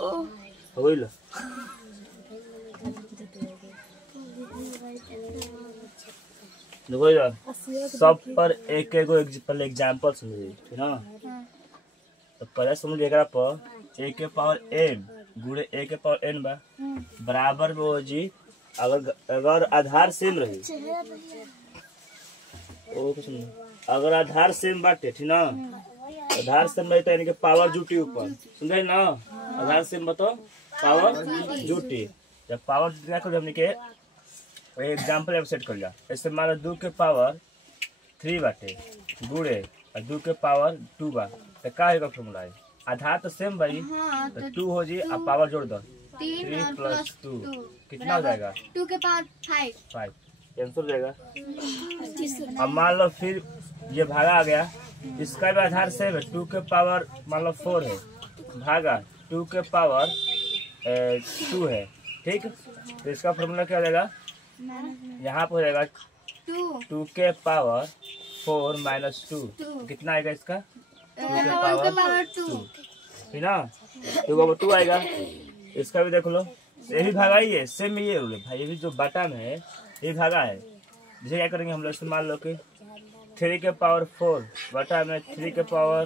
हो गई लो। देखो यार सब पर एक एक पहले एग्जांपल समझिए, ठीक ना। तो पहले समझ एकरा पर a के पावर n गुणे a के पावर n बा बराबर में हो जी। अगर आधार सेम रही, अगर आधार सेम बाटे, ठीक ना। आधार सेम रही तो यानी कि पावर जुटी ऊपर, समझे ना। आधार सेम बताओ पावर जुटी। जब पावर जुटी क्या कर हमने के एग्जांपल सेट कर लिया। ऐसे मान लो 2 के पावर 3 बाटे गुणे और 2 के पावर 2 बा तो का होगा फॉर्मूला है। आधार तो सेम भाई तो 2 हो जी और पावर जोड़ दो 3 + 2 कितना हो जाएगा 2 के पावर 5 आंसर हो जाएगा। अब मान लो फिर ये भागा आ गया, इसका भी आधार सेम है। 2 के पावर मान लो 4 है भागा 2 के पावर 2 है, ठीक। तो इसका फॉर्मूला क्या हो जाएगा, यहाँ पर हो जाएगा 2 के पावर 4 - 2 कितना आएगा इसका 2 के पावर 2, ठीक ना। 2 आएगा। इसका भी देख लो, ये भी भागा ही है, सेम ये भाई। ये भी जो बाटा में है ये भागा है। जैसे क्या करेंगे हम लोग, इस्तेमाल लो कि 3 के पावर 4 बटा में 3 के पावर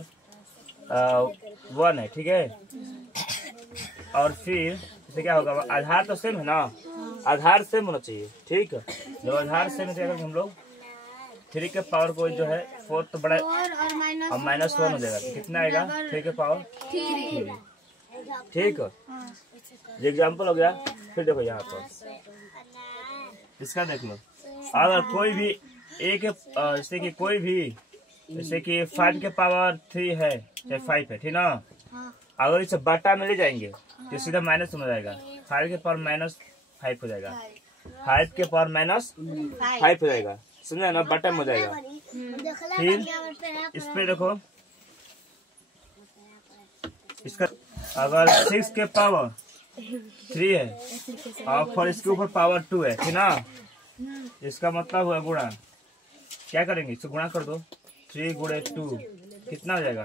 1 है, ठीक है। और फिर इसे क्या होगा, आधार तो सेम है ना, आधार सेम होना चाहिए, ठीक। जब आधार सेम है तो हम लोग 3 के पावर को जो है 4 तो बड़ा और -1 हो जाएगा तो कितना आएगा 3 के पावर 3, ठीक। ये एग्जाम्पल हो गया। फिर देखो यहाँ पर इसका देख लो, अगर कोई भी जैसे कि कोई भी जैसे कि 5 के पावर 3 है चाहे 5 है, ठीक ना। अगर इसे बाटा में ले जाएंगे तो सीधा माइनस में जाएगा। 5 के पावर -5 हो जाएगा, 5 के पावर -5 हो जाएगा, समझा ना, बाटा में हो जाएगा। फिर इस पे देखो, इसका अगर 6 के पावर 3 है और फिर इसके ऊपर पावर 2 है, ठीक ना। इसका मतलब हुआ गुणा, क्या करेंगे इसको गुणा कर दो 3 × 2 कितना हो जाएगा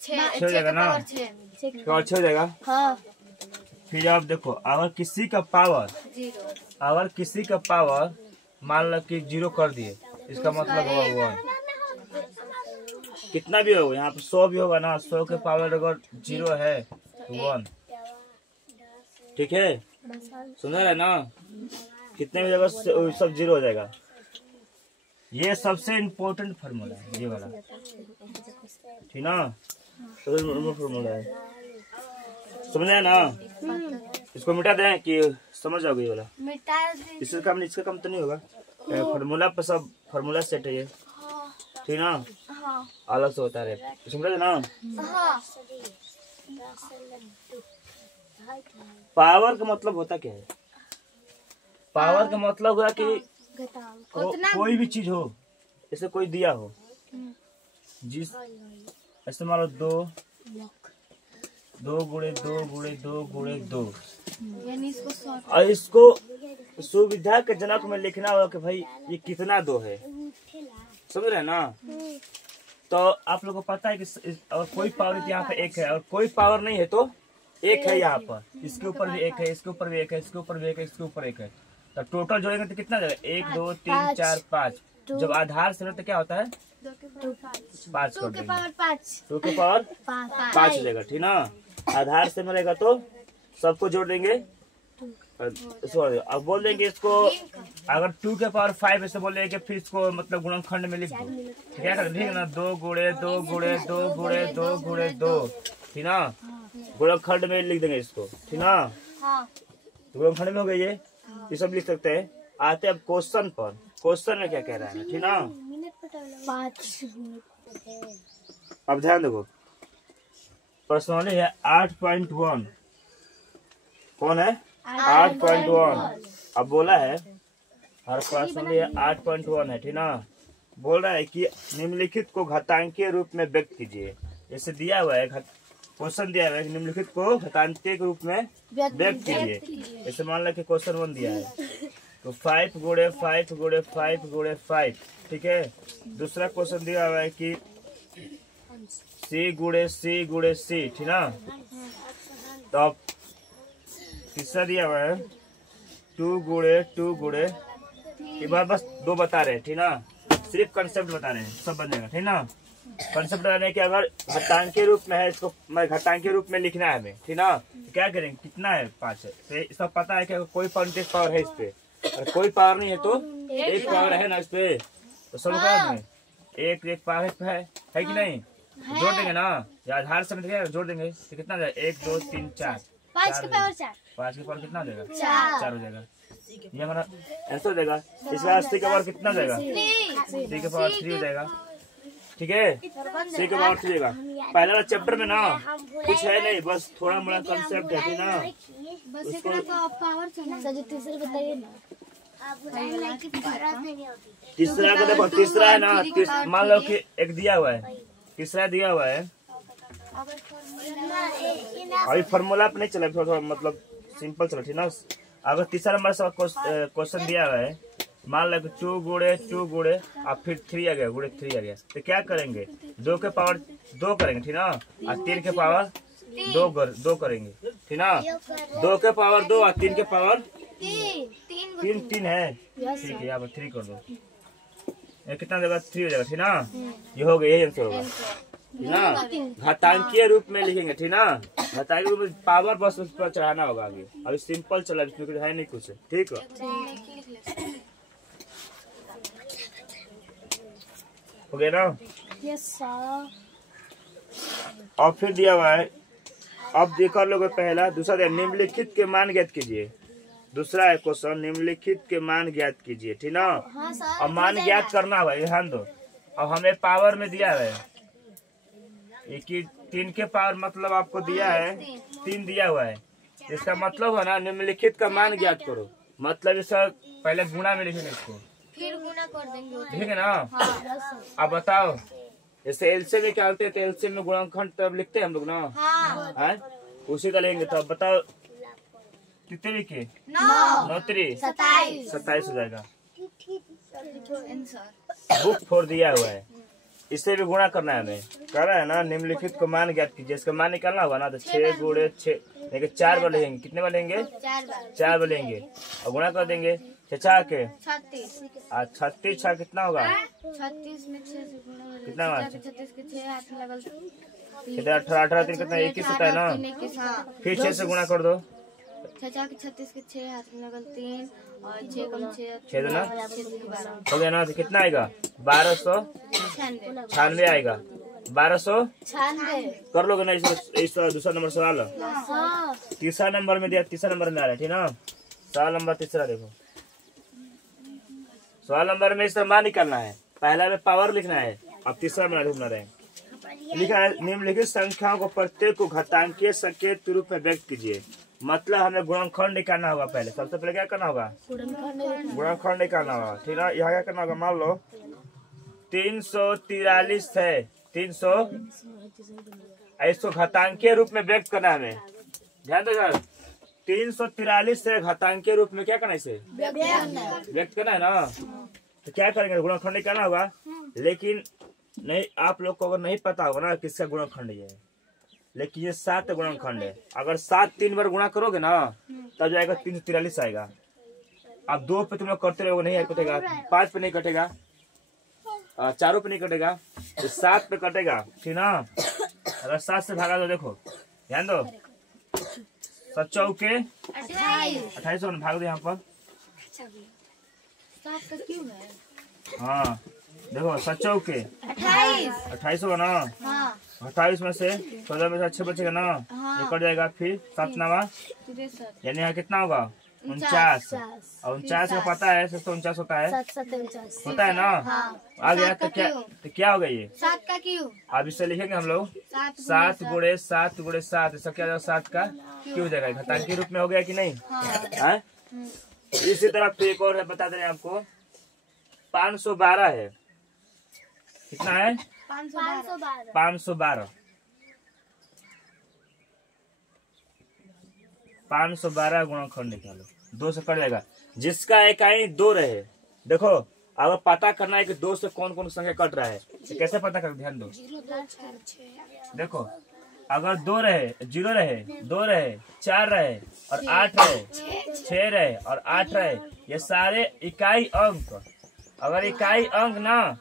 6 हो जाएगा ना, 6 हो जाएगा। फिर आप देखो, अगर किसी का पावर मान लो कि 0 कर दिए, इसका मतलब होगा 1। कितना भी होगा, यहाँ पे 100 भी होगा ना, 100 के पावर अगर 0 है 1, ठीक है, सुना है ना। कितने भी जगह सब 0 हो जाएगा। ये सबसे इम्पोर्टेंट फार्मूला है ये वाला, ठीक ना। फार्मूला है, समझ आया ना। इसको मिटा दें कि समझ जाओगे ये वाला, इसका कम तो नहीं होगा। फार्मूला पर सब फार्मूला सेट है ये, ठीक ना। अलग से होता है, समझ ना। पावर का मतलब होता क्या है, पावर का मतलब हुआ कि कोई भी चीज हो, जैसे कोई दिया हो, जिस ऐसे मान लो 2 × 2 × 2 और इसको सुविधा के जनक में लिखना होगा कि भाई ये कितना 2 है, समझ रहे ना। तो आप लोगों को पता है कि और कोई पावर यहाँ पे 1 है और कोई पावर नहीं है तो 1 है यहाँ पर, इसके ऊपर भी 1 है, इसके ऊपर भी 1 है, इसके ऊपर भी 1 है, इसके ऊपर 1 है। तो टोटल जोड़ेंगे तो कितना जाएगा 1 2 3 4 5। जब आधार से तो क्या होता है 5 कर देंगे, 2 के पावर 5 हो जाएगा, ठीक ना। आधार से मिलेगा तो सबको जोड़ देंगे। अब बोल देंगे इसको, अगर 2 के पावर 5 ऐसे बोलेंगे कि फिर इसको मतलब गुणनखंड में लिख दो, क्या करेंगे ना 2 × 2 × 2 × 2 × 2, ठीक ना। गुणनखंड में लिख देंगे इसको, ठीक ना। गुणनखंड में हो गई ये सब लिख सकते हैं। आते अब क्वेश्चन पर, क्वेश्चन में क्या कह रहा है, ठीक ना। अब ध्यान देखो, प्रश्न है 8.1, कौन है 8.1। अब बोला है हर प्रश्न 8.1 है, ठीक ना। बोल रहा है कि निम्नलिखित को घातांकीय रूप में व्यक्त कीजिए। जैसे दिया हुआ है क्वेश्चन दिया हुआ है, निम्नलिखित को घातांकीय के रूप में व्यक्त कीजिए। जैसे मान लो कि क्वेश्चन 1 दिया है तो 5 × 5 × 5 × 5, ठीक है। दूसरा क्वेश्चन दिया हुआ है कि C × C × C, ठीक ना। तो अब तीसरा दिया हुआ है 2 गुणे 2 गुणे, एक बार बस 2 बता रहे हैं, ठीक ना, सिर्फ कंसेप्ट बता रहे हैं, सब बन जाएगा, ठीक ना। कंसेप्ट बताने कि अगर घातांकीय रूप में है, इसको घातांकीय रूप में लिखना है हमें, ठीक ना। तो क्या करेंगे, कितना है 5 है, तो इसका पता है कि कोई पॉजिटिव पावर है इस पे, और कोई पावर नहीं है तो एक पावर है ना इस पे, तो सब में एक पावर है कि नहीं, जोड़ देंगे ना, या आधार से जोड़ देंगे तो कितना हो जाएगा, 1 2 3 4, 5 की पावर 4, 5 की पावर कितना हो जाएगा, 4 हो जाएगा, ये हमारा आंसर हो जाएगा। इसका 3 का पावर कितना हो जाएगा, 3 का पावर 3 हो जाएगा, ठीक है, 3 का पावर 3 होगा। पहले वाला चैप्टर में ना कुछ है नहीं, बस थोड़ा मोड़ा कंसेप्ट है, ठीक ना, तीसरा को देखो, तीसरा है ना, मान लो कि एक दिया हुआ है, तीसरा दिया हुआ है, अभी फॉर्मूला पे नहीं चला, थोड़ा मतलब सिंपल चला, ठीक ना। अगर तीसरा नंबर से क्वेश्चन दिया हुआ है, मान लो 2 गुणे 2 गुणे और फिर 3 आ गया, गुणे 3 आ गया, तो क्या करेंगे, 2 के पावर 2 करेंगे, ठीक ना, और 3 के पावर 2 करेंगे, ठीक ना, 2 के पावर 2 और 3 के पावर 3 है, ठीक है, यहाँ पर 3 कर दो, ये कितना देगा, 3 हो जाएगा, ठीक ना, ये हो गया, यही आंसर होगा, ठीक ना। घातांकीय रूप में लिखेंगे, ठीक ना, घातांकीय रूप में पावर बस उस पर चढ़ाना होगा आगे, अभी सिंपल चला, इसमें कुछ है नहीं कुछ, ठीक है, हो गया ना। Yes sir. और फिर दिया हुआ है, अब देखो लोग, पहला दूसरा दिया, निम्नलिखित के मान ज्ञात कीजिए, दूसरा है क्वेश्चन, निम्नलिखित के मान ज्ञात कीजिए, ठीक ना। अब मान ज्ञात करना हुआ, ध्यान दो, अब हमें पावर में दिया है, एक 3 के पावर मतलब आपको दिया है 3 दिया हुआ है, इसका मतलब है ना निम्नलिखित का मान ज्ञात करो, मतलब इसका पहले गुणा में लिखेंगे, इसको फिर गुना कर देंगे, ठीक है ना। अब बताओ, जैसे एलसीएम में क्या होते हैं, तो एलसीएम में गुणनखंड तब लिखते हैं हम लोग ना, हाँ, उसी का लेंगे, तो अब बताओ कितने लिखे, 9 3 27 हो जाएगा, बुक 4 दिया हुआ है, इससे भी गुणा करना है हमें, कर रहा है ना, निम्नलिखित को मान ज्ञात कीजिए, इसका मान निकालना होगा ना, तो 6 गुणे 6 लेंगे, 4 बार लेंगे, कितने बार लेंगे, 4 बार लेंगे, और गुणा कर देंगे 6 के 36 6 कितना होगा, 36 में 6 से गुणा कितना होगा, 36 के 6 हाथ में लगल, कितना 18 3 कितना 21 होता है ना, फिर 6 से गुणा कर दो, 36 के 6 हाथ में लगल 3 और 6 कम 6 ना हो गया ना, तो कितना आएगा, 1296 आएगा, 1296 कर लोगे ना। इस दूसरा नंबर सवाल, तीसरा नंबर में दिया, तीसरा नंबर में आ रहा है, ठीक ना, सवाल नंबर तीसरा देखो, सवाल नंबर में इसका मान निकालना है, पहला में पावर लिखना है, अब तीसरा में ढूंढना रहे, लिखा है निम्नलिखित संख्याओं को प्रत्येक को घातांकीय संकेत के रूप में व्यक्त कीजिए, मतलब हमें गुणनखंड निकालना होगा, पहले सबसे पहले क्या करना होगा, गुणनखंड निकालना होगा, ठीक ना। यहाँ क्या करना होगा, मान लो 343 है, 300, इसको घातांकीय रूप में व्यक्त करना है हमें, ध्यान दो सर, 343 से घातांकीय रूप में क्या करना है, इसे व्यक्त करना है ना, तो क्या करेंगे, गुणनखंड निकालना होगा, लेकिन नहीं, आप लोग को अगर नहीं पता होगा ना किसका गुणनखंड ये है, लेकिन ये 7 गुणनखंड है, अगर 7 3 बार गुणा करोगे ना तब जाएगा 343 आएगा। अब 2 पे तुम लोग करते रहोगे, नहीं कटेगा, 5 पे नहीं कटेगा, 4 पे नहीं कटेगा, तो 7 पे कटेगा, ठीक ना। अगर 7 से भागा तो देखो, ध्यान दो, 7 चौके 28 भाग दो यहाँ पर, हाँ देखो 7 चौके 28 होगा ना, 28 में से 14 में से 6 बचेगा ना, ये कट जाएगा, फिर 7 नवा यानी यहाँ कितना होगा, 49, और 49 का पता है 749 होता है ना, आ गया, तो क्या हो गया ये 7 का क्यू, अब इसे लिखेंगे हम लोग 7 गुणे 7 गुणे 7, ऐसा क्या हो जाएगा, 7 का क्यू हो जाएगा, घातांकीय रूप में हो गया कि नहीं, है। इसी तरह फिर एक और है, बता दे आपको, 512 है, कितना है, 512 गुणनखंड निकालो, 2 से कट जाएगा, जिसका इकाई 2 रहे, देखो अगर पता करना है कि 2 से कौन कौन संख्या कट रहा है, तो कैसे पता कर, ध्यान दो, देखो अगर 2 रहे, 0 रहे, 2 रहे, 4 रहे और 8 रहे, 6 रहे और 8 रहे, ये सारे इकाई अंक, अगर इकाई अंक ना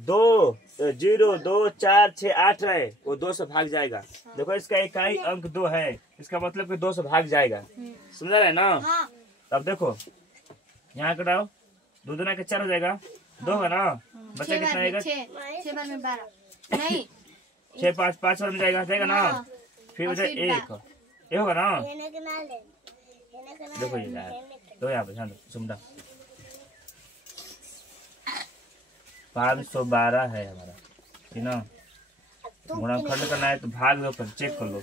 2, 0, 2, 4, 6, 8 रहे, वो 2 से भाग जाएगा। देखो इसका इकाई अंक 2 है, इसका मतलब कि 2 से भाग जाएगा। समझ रहे ना? अब देखो यहाँ कटाओ, 2 दूना के 4 हो जाएगा, 2 होगा ना, बच्चा कितना आएगा? 6 बार में 12 नहीं 6, 5 बार में जाएगा ना, फिर बचा 1, ये होगा ना। देखो ये यार, तो यहाँ पे ध्यान सुमदा 512 है हमारा, ठीक ना। गुणनखंड करना है तो भाग दो, चेक कर लो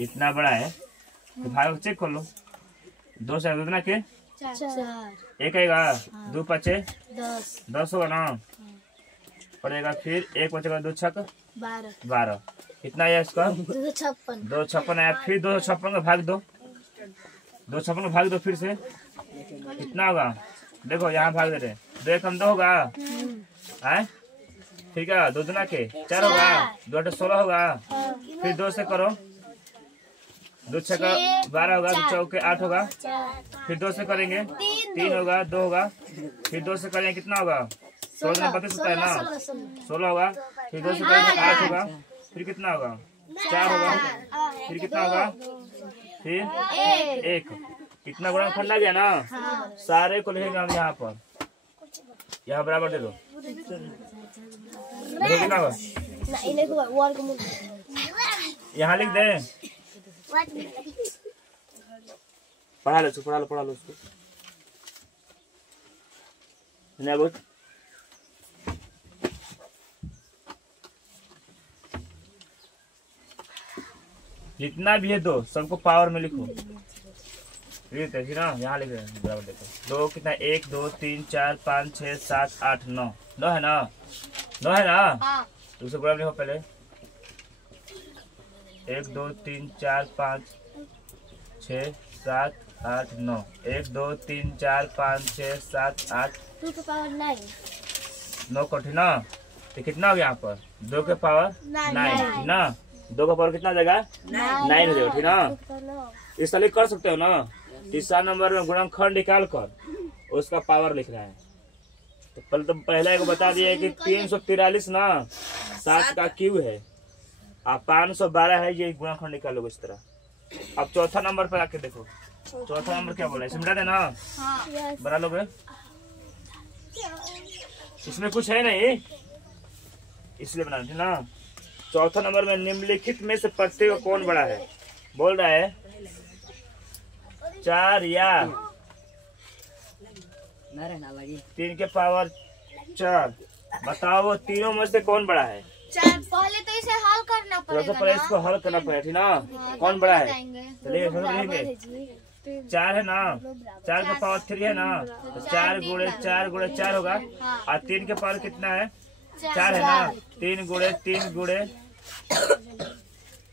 इतना बड़ा है तो भाग चेक कर लो। 2 से कितना के 4 1 आएगा, 2 5 10 होगा ना, पड़ेगा। फिर 1 बचेगा, 2 छक 12, कितना है इसका? 256 आया। फिर 256 का भाग दो, 256 का भाग दो फिर से, कितना होगा? देखो यहाँ भाग दे रहे, 2 1 2 होगा, आए ठीक है। 2 दूना के 4 होगा, 2 8 16 होगा, फिर 2 से करो, 2 6 12 होगा, 2 4 8 होगा, फिर 2 से करेंगे 3 होगा, 2 होगा, फिर 2 से करेंगे कितना होगा? 16 32 होता है ना, 16 होगा, फिर 2 से करेंगे 8 होगा, फिर कितना होगा? 4 होगा, फिर कितना होगा? फिर 1। कितना गुणनखंड आ गया ना, सारे को लिखेंगे हम यहाँ पर, यहाँ बराबर दे दो। देखो कितना होगा, यहाँ लिख दे, पढ़ा लो उसको बहुत। जितना भी है 2 सबको पावर में लिखो, ठीक है ना। यहाँ लिख रहे हैं बराबर, देखो 2 कितना 1 2 3 4 5 6 7 8 9 है ना, 9 है ना, तो उसे बराबर लिखो पहले। 1 2 3 4 5 6 7 8 9, 1 2 3 4 5 6 7 8 9 कठिन ना, तो कितना हो गया यहाँ पर? 2 के पावर 9 ना, 2 का पावर कितना आ जाएगा? 9 हो जाएगा, ठीक ना। इस तरह कर सकते हो ना। तीसरा नंबर में गुणनखंड निकाल कर उसका पावर लिख रहा है। तो पहले को बता दिया कि 343 ना 7 का क्यू है, आप 512 है, ये गुणनखंड निकालोगे इस तरह। अब चौथा नंबर पर आके देखो, चौथा नंबर क्या बोला है, समझा देना, बना लोगे। इसमें कुछ है नहीं इसलिए बना थे ना। चौथा नंबर में निम्नलिखित में से प्रत्येक कौन बड़ा है? बोल रहा है 4 या 3 के पावर 4, बताओ तीनों में से कौन बड़ा है? 4। पहले तो इसे हल करना पड़ेगा तो पहले इसको हल करना पड़ेगा, ठीक ना। कौन बड़ा है? चलिए 4 है ना, 4 का पावर 3 है ना, तो 4 गुणे 4 होगा, और 3 के पावर कितना है? 4 है ना, 3 गुणे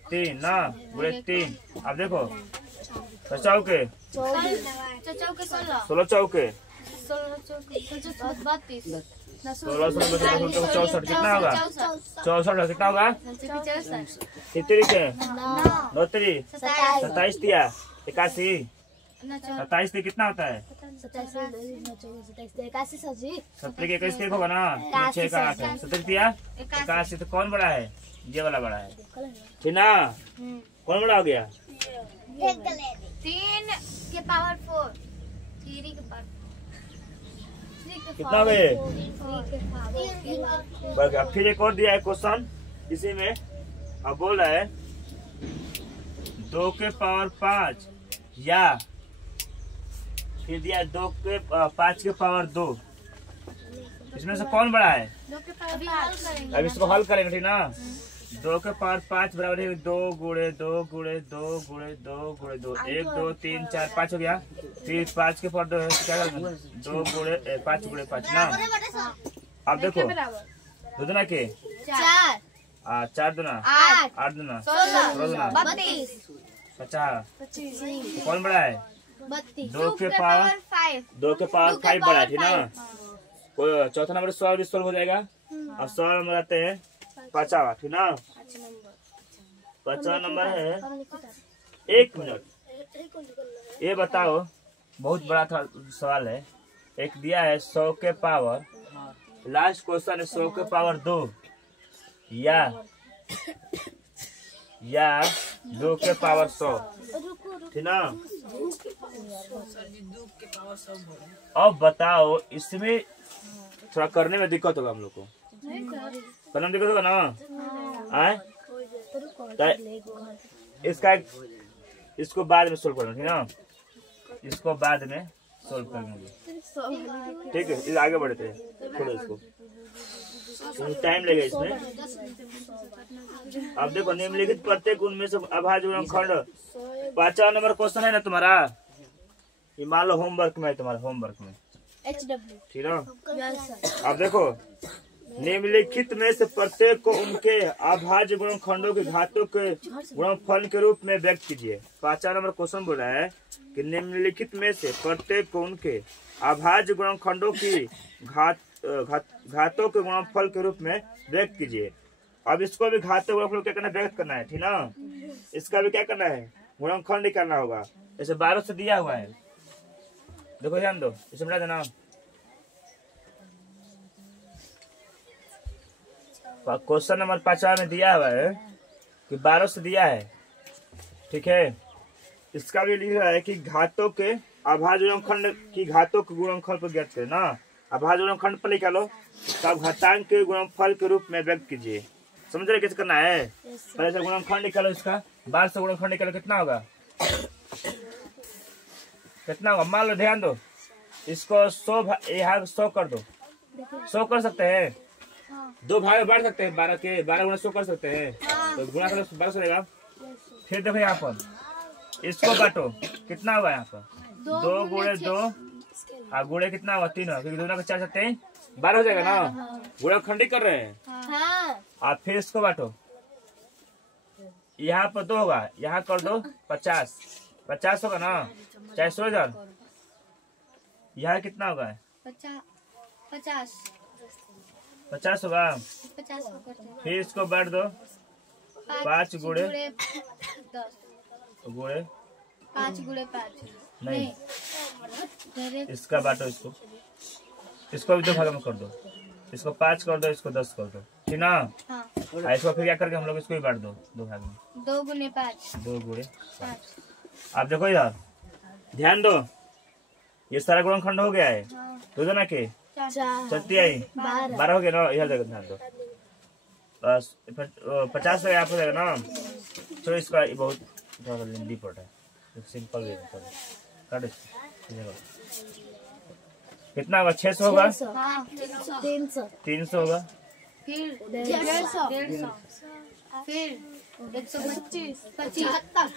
3 ना, गुणे 3। अब देखो 16 चौके 16 चौके 64 कितना होगा? 64 कितना होगा? कितने के 9 3 27 दिया 81, 27 से कितना होता है? 70 के 21 होगा ना, 6 का 8 है, 70 दिया 81। तो कौन बड़ा है? ये वाला बड़ा है, ठीक ना। कौन बड़ा हो गया? 3 के पावर 4, 3 के पावर कितना हुए? फिर एक और दिया है क्वेश्चन इसी में। अब बोल रहा है 2 के पावर 5 या फिर दिया 2 के 5 के पावर 2, इसमें से कौन बड़ा है? 2 के पावर 5 अब इसको हल करेंगे, ठीक ना। 2 के पावर 5 बराबर है 2 गुणे 2 गुणे 2 गुणे 2 गुणे 2, 1 2 3 4 5 हो गया। फिर 5 के पावर 2 है, क्या करेंगे? 2 गुणे 5 गुणे 5 ना। अब देखो 2 दुना के 4 4 दुना 8 दुना 16 दुना 32 50। कौन बड़ा है? 32। 2 के पावर 5 बड़ा है, ठीक ना। चौथा नंबर सॉल्व हो जाएगा। अब सॉल्व में आते हैं 5वां, ठीक ना। 5वां नंबर है 1 मिनट। ये बताओ, बहुत बड़ा था सवाल है। एक दिया है 100 के पावर, लास्ट क्वेश्चन है 100 के पावर 2 या 2 के पावर 100, ठीक ना। अब बताओ, इसमें थोड़ा करने में दिक्कत होगा हम लोग को, करने में दिक्कत होगा ना। आए इसका इसको बाद में सोल्व करना, ठीक ना। इसको बाद में सोल्व करेंगे, ठीक है। इस आगे बढ़ते हैं, छोड़ो इसको, टाइम लगेगा इसमें। अब देखो, निम्नलिखित प्रत्येक उनमें से अभाज्य गुणनखंड, 5वां नंबर क्वेश्चन है ना तुम्हारा, ये मान लो होमवर्क में, तुम्हारे होमवर्क में, ठीक ना। अब देखो, निम्नलिखित में से प्रत्येक को उनके अभाज्य गुणनखंडों के घातों के गुणनफल के रूप में व्यक्त कीजिए। 5वां नंबर क्वेश्चन बोल रहा है कि निम्नलिखित में से प्रत्येक को उनके अभाज्य गुणनखंडों की घातों के गुणनफल के रूप में व्यक्त कीजिए। अब इसको भी घातों गुणनफल क्या करना है, व्यक्त करना है, ठीक ना। इसका भी क्या करना है, गुणनखंड निकालना होगा। जैसे 12 से दिया हुआ है, देखो ध्यान दो, इसे मिला देना। क्वेश्चन नंबर 5वां में दिया हुआ है कि 12 से दिया है, ठीक है। इसका भी लिख रहा है कि घातों के अभाज्य गुणनखंड की घातों के गुणनफल पर ज्ञात करें ना। अभाज्य गुणनखंड पर निकालो, तब घातांक के गुणनफल के रूप में व्यक्त कीजिए। समझ रहे कैसे करना है। पहले से गुणनखंड निकालो, इसका 12 से गुणनखंड निकालो, कितना होगा, कितना होगा। मान लो, ध्यान दो, इसको 100 यहाँ 100 कर दो, 100 कर सकते हैं, 2 भाग में बांट सकते हैं, 12 के 12 गुणा 100 कर सकते हैं, तो गुणा करो 12 रहेगा। फिर देखो यहाँ पर इसको बांटो, कितना होगा यहाँ पर 2 गुणे 2 और गुणे कितना होगा 3 होगा, क्योंकि 2 का 4 सकते हैं 12 हो जाएगा ना। गुणनखंड कर रहे हैं। और फिर इसको बांटो, यहाँ पर 2 होगा, यहाँ कर दो 50 होगा ना, 400,000। यहाँ कितना होगा 50 होगा। फिर इसको बांट दो, 5 गुणे 5 नहीं, इसका बांटो, इसको भी 2 भाग में कर दो, इसको 5 कर दो, इसको 10 कर दो, ठीक ना। इसको फिर क्या करके हम लोग इसको भी बांट दो 2 भाग में, 2 गुणे 5। आप देखो यार, ध्यान दो, ये सारा गुणनखंड हो गया है, दो जना के 12 हो गया ना। यह देखो, ध्यान दो, 50 आप हो जाएगा ना। चलो, इसका बहुत लेंदी पड़ रहा है, सिंपल वे काट, कितना होगा 600 होगा, 300 होगा, फिर 150, फिर 125, 75,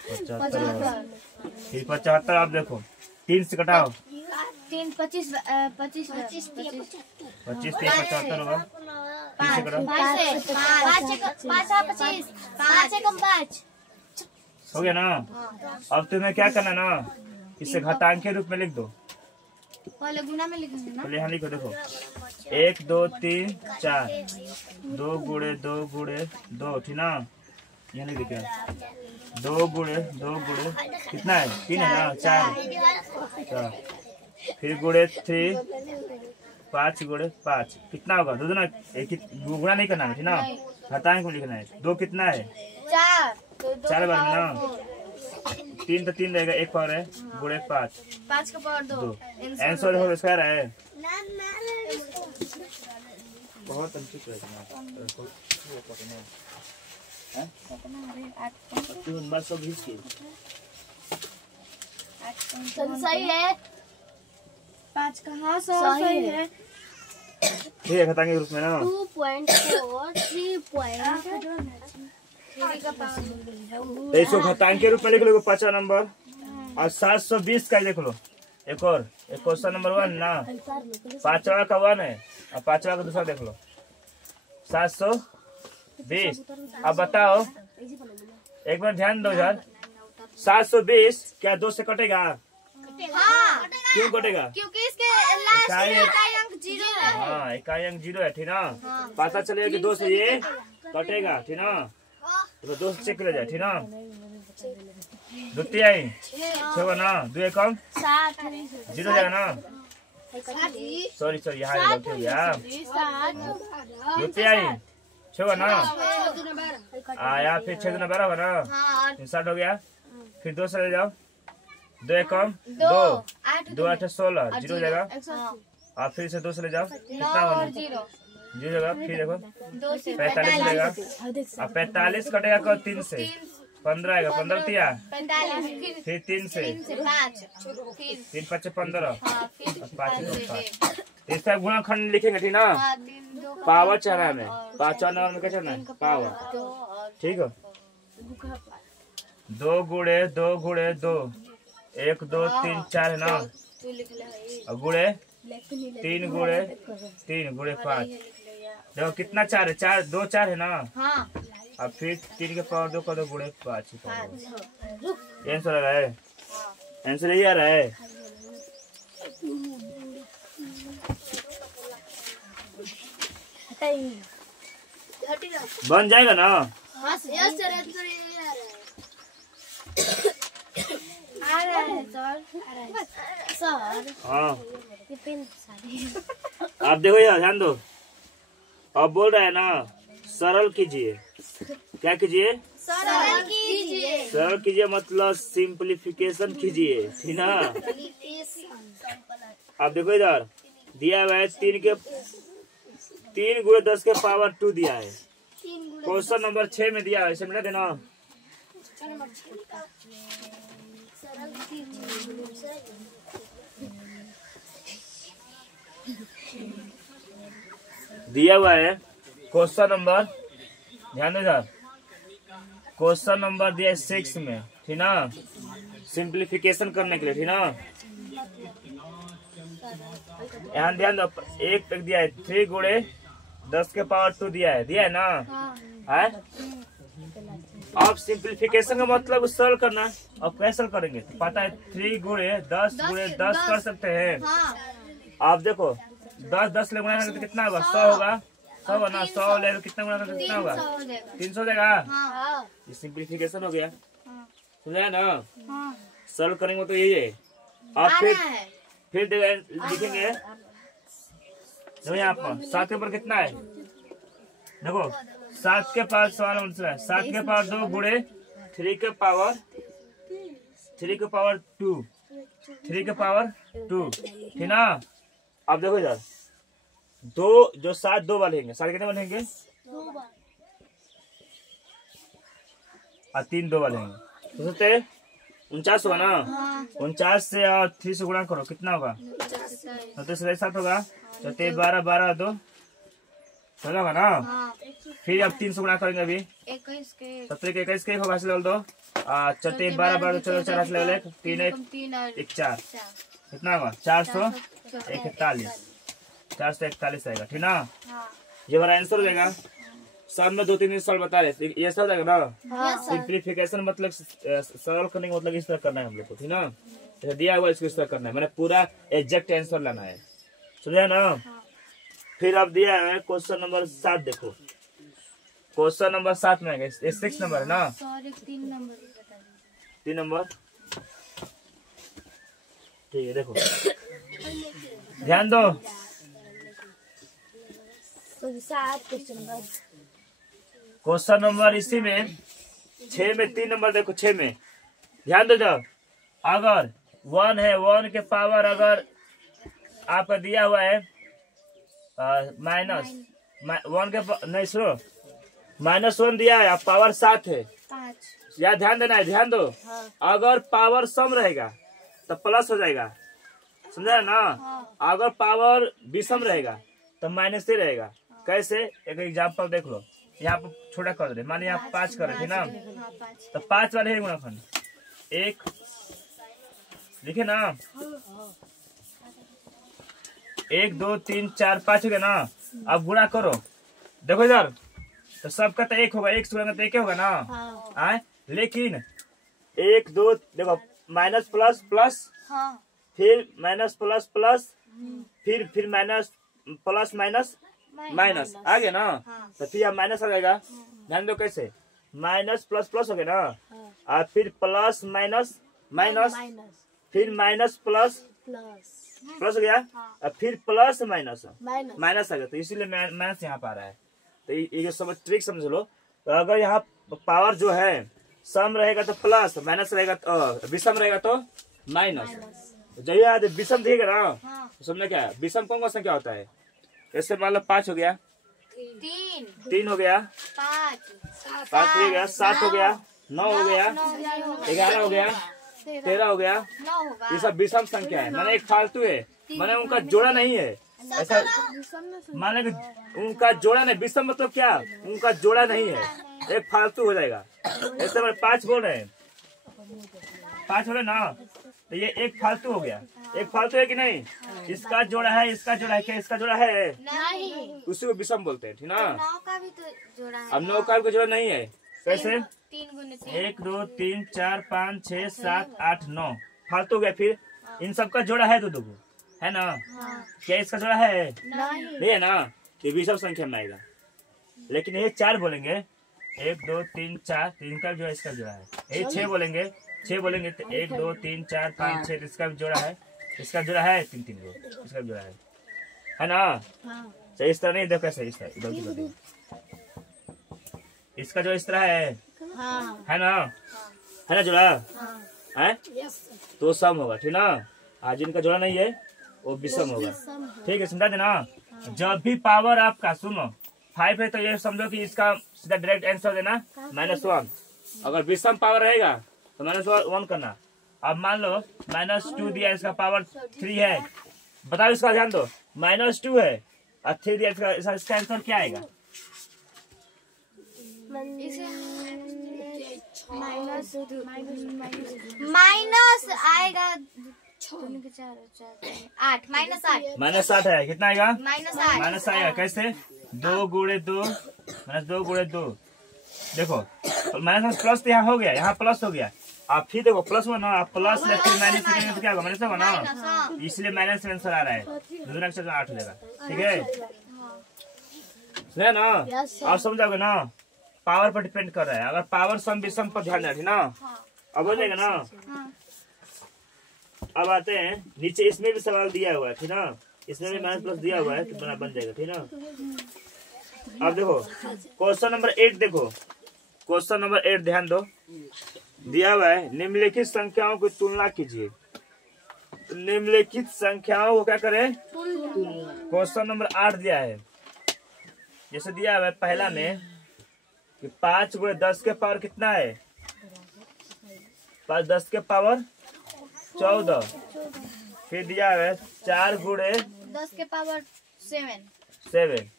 फिर 75। आप देखो, 3 से कटाओ, 3 25 25 75 होगा, 3 से कटाओ, 5 हो गया ना। अब तुम्हें क्या करना ना, इसे घातांक के रूप में लिख दो, पहले गुना में लिखेंगे ना। पहले यहाँ लिखो, देखो 1 2 3 4, 2 गुणे 2 गुणे 2, ठीक ना। यहाँ लिख दीजिए 2 गुणे 2 गुणे कितना है, 3 है ना, 4। फिर गुणे 3, 5 गुणे 5 कितना होगा, 2 ना, एक गुणा नहीं करना है, ठीक ना, घातांक में लिखना है। 2 कितना है, 4 बार में ना, 3 तो 3 रहेगा, 1 पावर है, गुणे 5 का पावर 2। आंसर हो इसका है बहुत अंकित सही है, 5 कहाँ सही है, ठीक है। घातांक के रूप में ना 2.4 तो इसको घातांक के रूप में लिख लो 5वां नंबर। और 720 का देख लो, एक और, एक क्वेश्चन नंबर 1 ना, 5वां का 1 है और 5वां का दूसरा देख लो, 720। अब बताओ, एक बार ध्यान दो यार, 720 क्या 2 से कटेगा? हाँ, क्यों कटेगा? क्योंकि इसके लास्ट में इकाई अंक 0 है। हाँ, इकाई अंक 0 है, ठीक ना। पता चलेगा कि 2 से ये कटेगा, ठीक ना। तो 2 से चेक किया जाए ठीक ना। द्वितीय 6 होगा ना, 2 एकम 0 जाएगा ना। सॉरी यहाँ गलती हो गया। द्वितीय 6 होगा ना, आया फिर 6 2 12 होगा ना, 60 हो गया। फिर 2 से ले जाओ, 2 एकम 2, 2 8 16 0 जाएगा। और फिर से 2 से ले जाओ, कितना होगा 0 जाएगा। फिर देखो 45 मिलेगा, अब 45 कटेगा को 3 से 15 आएगा, 15 तिया, फिर 3 से 3 5 15, 5 इसका गुणनखंड लिखेंगे ठीक ना। पावर चाहना है, 5 नंबर में क्या चाहना है, पावर ठीक है। 2 गुणे 2 गुणे 2, 1 2 3 4 है ना, और गुणे 3 गुणे 3 गुणे 5, देखो कितना 4 है, 4 2 4 है ना। अब फिर 3 के पावर 2 का 2 गुणे 5 आंसर आ रहा है, आंसर यही आ रहा है। बन जाएगा ना। हाँ आप देखो यार, ध्यान दो। अब बोल रहा है ना सरल कीजिए, क्या कीजिए, सरल कीजिए मतलब सिंप्लीफिकेशन कीजिए ठीक ना। अब देखो इधर दिया हुआ है 3 गुणे 10 के पावर 2 दिया है। क्वेश्चन नंबर 6 में दिया है, इसे मिला देना। दिया हुआ है क्वेश्चन नंबर, ध्यान दो इधर, क्वेश्चन नंबर दिया है 6 में ठीक ना, सिंप्लीफिकेशन करने के लिए ठीक ना। यहाँ ध्यान दो, एक दिया है 3 गुणे 10 के पावर 2 दिया है ना। है अब सिंप्लीफिकेशन का मतलब सरल करना। अब कैसे सरल करेंगे पता है, 3 गुणे 10 कर सकते हैं। आप देखो 10 ले गुणा करके कितना होगा, 100 होगा, 100 ना, 100 ले कितना गुणा करके कितना होगा, 300 देगा। ये सिंप्लीफिकेशन हो गया, सुना ना। सरल करेंगे तो यही है। आप फिर लिखेंगे यहाँ पर 7 के ऊपर कितना है, देखो 7 के पावर सवाल आंसर है, 7 के पावर 2 गुणे 3 के पावर 2, 3 के पावर 2 ठीक ना। अब देखो इधर 2 जो 7 2 बार लेंगे, 7 कितने बार लेंगे, 3 2 बार लेंगे तो सोचते 49 होगा ना। 49 से और 3 से गुणा करो कितना होगा, 7 होगा, 12 12 2 16 होगा ना। फिर अब 3 से गुणा करेंगे, अभी 17 के 21 के होगा 2, 12 12 4 4 3 1 4 कितना होगा, 441 आएगा ठीक ना। ये हमारा आंसर हो जाएगा। सब में 2-3 सवाल बता रहे, ये सब जाएगा ना। सिंप्लीफिकेशन मतलब सरल करने का मतलब इस तरह करना है हम लोग को ठीक ना। तो दिया हुआ इसको इस तरह करना है, मैंने पूरा एग्जैक्ट आंसर लाना है, समझा ना। फिर अब दिया है क्वेश्चन नंबर 7, देखो क्वेश्चन नंबर 7 में आएगा, 6 नंबर है ना, 3 नंबर ठीक है। देखो ध्यान दो, क्वेश्चन नंबर इसी में 6 में 3 नंबर देखो, 6 में ध्यान दो। जब अगर 1 है, 1 के पावर अगर आपका दिया हुआ है माइनस 1 के नहीं सुनो, -1 दिया है, पावर 7 है, यार ध्यान देना है, ध्यान दो। अगर पावर सम रहेगा तो प्लस हो जाएगा, समझा ना। अगर पावर विषम रहेगा तो माइनस ही रहेगा। कैसे, एक एग्जांपल देख लो, यहाँ पर छोटा कर दे, मान यहाँ 5 कर रहे थे ना, तो 5 वाले है गुणनखंड 1 लिखे ना, 1 2 3 4 5 हो गया ना। अब गुणा करो, देखो इधर तो सबका तो 1 होगा, 1 से गुणा तो 1 होगा ना। आए लेकिन 1 2 देखो माइनस प्लस प्लस, फिर माइनस प्लस प्लस, फिर माइनस प्लस माइनस माइनस आ गया ना। तो फिर अब माइनस आ जाएगा, ध्यान दो कैसे, माइनस प्लस प्लस हो गया ना, और फिर प्लस माइनस माइनस, फिर माइनस प्लस प्लस हो गया, और फिर प्लस माइनस माइनस आ गया, तो इसीलिए माइनस यहाँ पर आ रहा है। तो ये समझ ट्रिक समझ लो। तो अगर यहाँ पावर जो है सम रहेगा तो प्लस, माइनस रहेगा तो विषम रहेगा तो माइनस। जब याद विषम दिखेगा ना, तो समझना क्या है विषम कौन कौन संख्या होता है। जैसे मान लो 5 हो गया, 3 हो गया, 5 हो गया, 7 हो गया, 9 हो गया, 11 हो गया, 13 हो गया, ये सब विषम संख्या है, माने एक फालतू है, माने उनका जोड़ा नहीं है। ऐसा माने उनका जोड़ा नहीं, विषम मतलब क्या, उनका जोड़ा नहीं है, एक फालतू हो जाएगा। ऐसे मैं 5 बोल रहे हैं, 5 हो रहे ना, तो ये एक फालतू हो गया, एक फालतू है कि नहीं। इसका जोड़ा है, इसका जोड़ा है, क्या इसका जोड़ा है नहीं, उसी को विषम बोलते हैं, ठीक ना। 9 का भी तो जोड़ा है, अब 9 का भी जोड़ा नहीं है, कैसे 3 गुने 1 2 3 4 5 6 7 8 9 फालतू हो गया। फिर इन सबका जोड़ा है दो है ना, क्या इसका जोड़ा है नहीं है ना, ये विषम संख्या में आएगा। लेकिन ये 4 बोलेंगे, 1 2 3 4, तो इनका जो है इसका जोड़ा है। ये 6 बोलेंगे, 6 बोलेंगे तो 1 2 3 4 5 6, इसका भी जोड़ा है, इसका जोड़ा है 3 3 गो, इसका भी जोड़ा है ना। तो इस तरह नहीं, देखो कैसे इस तरह इसका जो इस तरह है ना जोड़ा है, तो सम होगा, ठीक ना। आज इनका जोड़ा नहीं है वो विषम होगा, ठीक है, समझा देना। जब भी पावर आपका सुनो 5 है तो ये समझो कि इसका सीधा डायरेक्ट आंसर देना -1। अगर विषम पावर रहेगा तो -1 करना। अब मान लो -2 दिया, इसका पावर 3 है, बताओ इसका ध्यान दो, -2 है और 3 दिया, इसका आंसर क्या आएगा। माइनस आएगा 8, -8 है, कितना आएगा -8 माइनस आएगा। कैसे 2 गुणे 2 -2 गुणे 2, देखो माइनस प्लस तो यहाँ हो गया, यहाँ प्लस हो गया, आप फिर देखो प्लस हुआ ना, आप प्लस फिर माइनस करेंगे तो क्या होगा, माइनस होगा ना, इसलिए माइनस आंसर आ रहा है, दूसरा अक्षर 8 हो जाएगा, ठीक है ना। आप समझोगे ना, पावर पर डिपेंड कर रहा है। अगर पावर सम विषम पर ध्यान रखे ना, अब हो जाएगा ना। अब आते हैं नीचे, इसमें भी सवाल दिया हुआ है, ठीक ना, इसमें भी माइनस प्लस दिया हुआ है, तो बन जाएगा, ठीक ना। अब देखो क्वेश्चन नंबर 8, देखो क्वेश्चन नंबर 8 ध्यान दो, दिया हुआ है निम्नलिखित संख्याओं की तुलना कीजिए। निम्नलिखित संख्याओं को क्या करें, क्वेश्चन नंबर 8 दिया है। जैसे दिया हुआ है पहला में कि 5 गुणे 10 के पावर कितना है, 5 10 के पावर 14। फिर दिया है 4 गुणे 10 के पावर 7।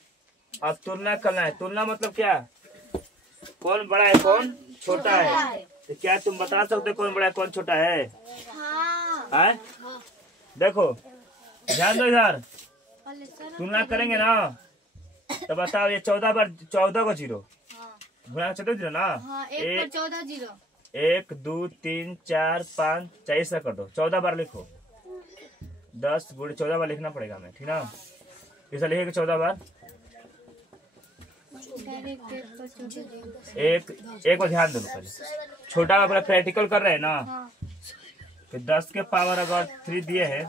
अब तुलना करना है, तुलना मतलब क्या, कौन बड़ा है कौन छोटा है। तो क्या तुम बता सकते हो कौन बड़ा है कौन छोटा है। हाँ। देखो ध्यान दो, इधर तुलना करेंगे ना, तो बताओ ये 14 बार 14 को 0 गुणा 14 0 ना, 1 2 3 4 5 4 से कर दो, 14 बार लिखो, 10 गुणे 14 बार लिखना पड़ेगा हमें, ठीक ना। इसे लिखेगा 14 बार। एक बार ध्यान दो, पहले छोटा अपना प्रैक्टिकल कर रहे हैं ना, कि 10 के पावर अगर 3 दिए है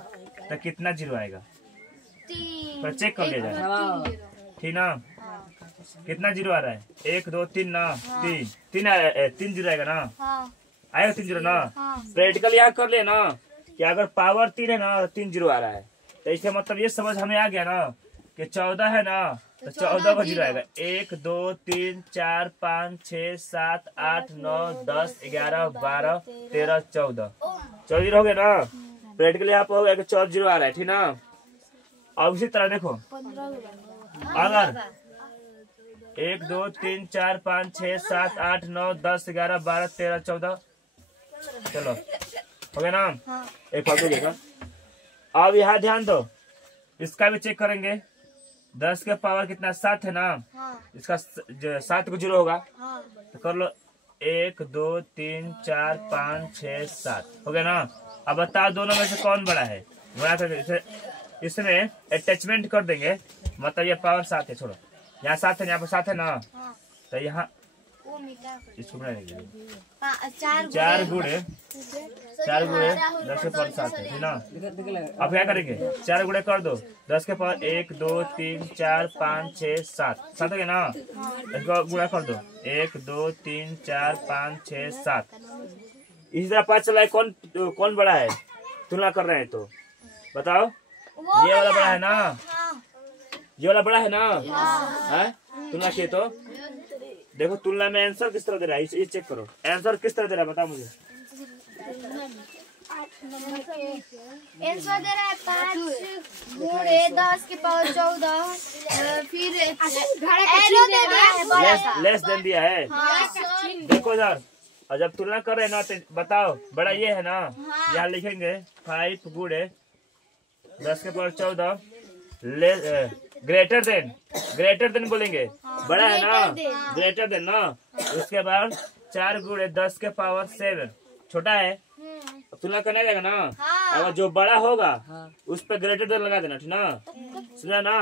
तो कितना 0 आएगा, तो चेक कर लिया जाए, ठीक ना। कितना 0 आ रहा है, 1 2 3 ना, 3 0 आएगा ना, आएगा 3 0 ना। प्रैक्टिकल यहाँ कर ले ना, कि अगर पावर 3 है ना 3 0 आ रहा है, तो इसका मतलब ये समझ हमें आ गया ना कि 14 है ना, तो 14 को 0 आएगा। 1 2 3 4 5 6 7 8 9 10 11 12 13 14 0 हो गया ना। प्रैक्टिकल यहाँ पे हो गया कि 14 0 आ रहा है, ठीक ना। अब इसी तरह देखो, अगर 1 2 3 4 5 6 7 8 9 10 11 12 13 14, चलो हो गया ना। एक फालतू देखा। अब यहाँ ध्यान दो, इसका भी चेक करेंगे। 10 के पावर कितना 7 है ना, इसका 7 को 0 होगा, तो कर लो 1 2 3 4 5 6 7 हो गया ना। अब बताओ दोनों में से कौन बड़ा है, इसमें अटैचमेंट कर देंगे, मतलब ये पावर 7 है, छोड़ो यहाँ 7 है, यहाँ पर 7 है ना, तो यहाँ इसको बना लीजिए। 4 4 गुणे 10 के पावर 7 है ना। अब क्या करेंगे, 4 गुणे कर दो 10 के पावर 1 2 3 4 5 6 7 7 है ना। इसको गुणा कर दो 1 2 3 4 5 6 7। इसी तरह पता चला है कौन बड़ा है, तुलना कर रहे हैं तो बताओ। ये वाला बड़ा है ना, ये वाला बड़ा है ना। है तुलना किए तो देखो तुलना में आंसर किस तरह दे रहा है, ये चेक करो आंसर किस तरह दे रहा है, बताओ मुझे। आंसर दे रहा है 5 गुणे 10 के पावर 14। फिर एरो दे दिया है बड़ा सा, लेस देन दिया है। देखो इधर, और जब तुलना कर रहे हैं ना तो बताओ बड़ा ये है ना। यहाँ लिखेंगे 5 गुणे 10 के पावर 14 ग्रेटर देन बोलेंगे, बड़ा है ना, ग्रेटर देन ना। उसके बाद 4 गुणे 10 के पावर 7 छोटा है, तुलना करना जाएगा ना। अगर जो बड़ा होगा उस पर ग्रेटर देन लगा देना, ठीक ना, सुना ना।